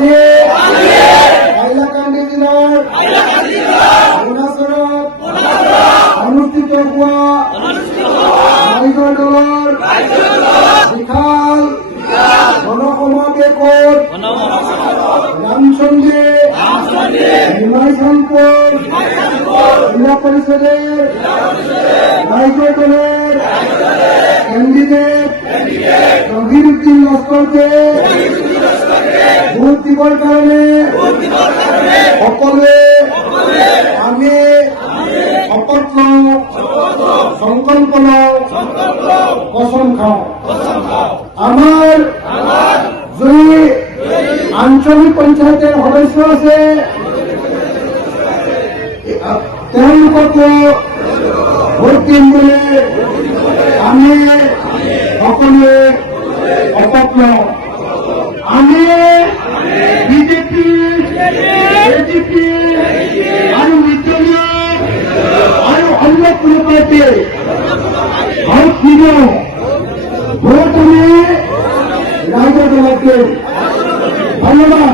আজি হাইলাকান্দি জিলাৰ অৰুণাচলত অনুষ্ঠিত হোৱা ৰাইজৰ দলৰ বিশাল গণসমাৱেশত ৰামচন্দ্ৰে নিমাইশানপুৰ জিলা পৰিষদেৰ ৰাইজৰ দলেৰ ক্যান্ডিডেট জহিৰুদ্দিন লস্কৰকে ভোট দিবৰ কাৰণে সকলোৱে আমি শপত লওঁ, সংকল্প লওঁ, কসম খাওঁ। আমাৰ যি আঞ্চলিক পঞ্চায়তৰ সদস্য আছে তেওঁলোককো ভোট দিম বুলি আমি সকলোৱে শপত লওঁ। আমি বিজেপি, এজিপি আৰু মিত্ৰলীয় আৰু অন্য কোনো পাৰ্টী ভোট নিদিওঁ। ভোট আমি ৰাইজৰ দলক দিম। ধন্যবাদ।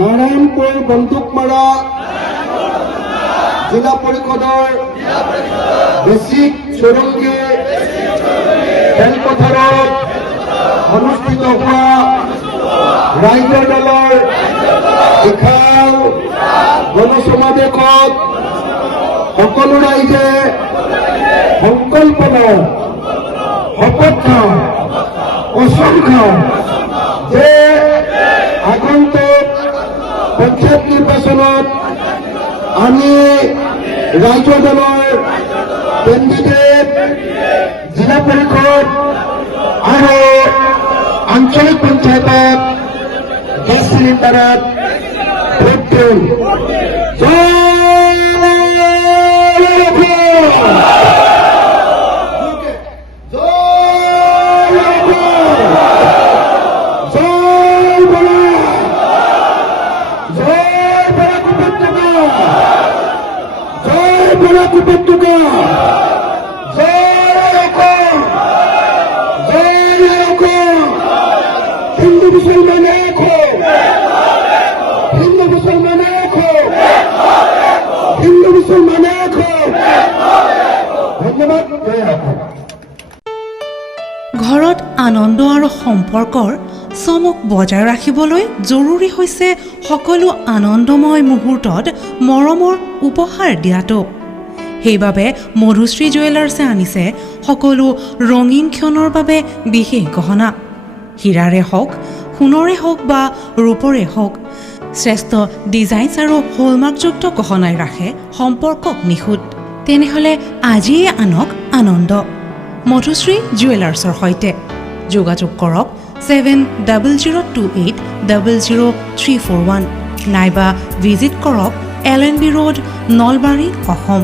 নাৰায়ণপুৰ বন্দুকমাৰা জিলা পৰিষদৰ বেচিক চৌৰংগী খেলপথাৰত অনুষ্ঠিত হোৱা ৰাইজৰ দলৰ বিশাল গণসমাৱেশত সকলো ৰাইজে সংকল্প লওঁ, শপত খাওঁ, কসম খাওঁ যে আগন্তুক পঞ্চায়ত নিৰ্বাচনত আমি ৰাইজৰ দলৰ কেণ্ডিডেট জিলা পৰিষদ আৰু আঞ্চলিক পঞ্চায়তত গেছ চিলিণ্ডাৰত ভোট দিম। হিন্দু মুসলমান এক হো, হিন্দু মুসলমান এক হো, হিন্দু মুসলমান এক হো। ধন্যবাদ। ঘৰত আনন্দ আৰু সম্পৰ্কৰ চমক বজাই ৰাখিবলৈ জৰুৰী হৈছে সকলো আনন্দময় মুহূৰ্তত মৰমৰ উপহাৰ দিয়াটো। সেইবাবে মধুশ্ৰী জুৱেলাৰ্ছে আনিছে সকলো ৰঙীন ক্ষণৰ বাবে বিশেষ গহনা। হীৰাৰে হওক, সোণৰে হওক বা ৰূপৰে হওক, শ্ৰেষ্ঠ ডিজাইনছ আৰু হলমাৰ্কযুক্ত গহনাই ৰাখে সম্পৰ্কক নিখুঁত। তেনেহ'লে আজিয়ে আনক আনন্দ মধুশ্ৰী জুৱেলাৰ্ছৰ সৈতে। যোগাযোগ কৰক 7002800341 নাইবা ভিজিট কৰক LNB ৰোড, নলবাৰী, অসম।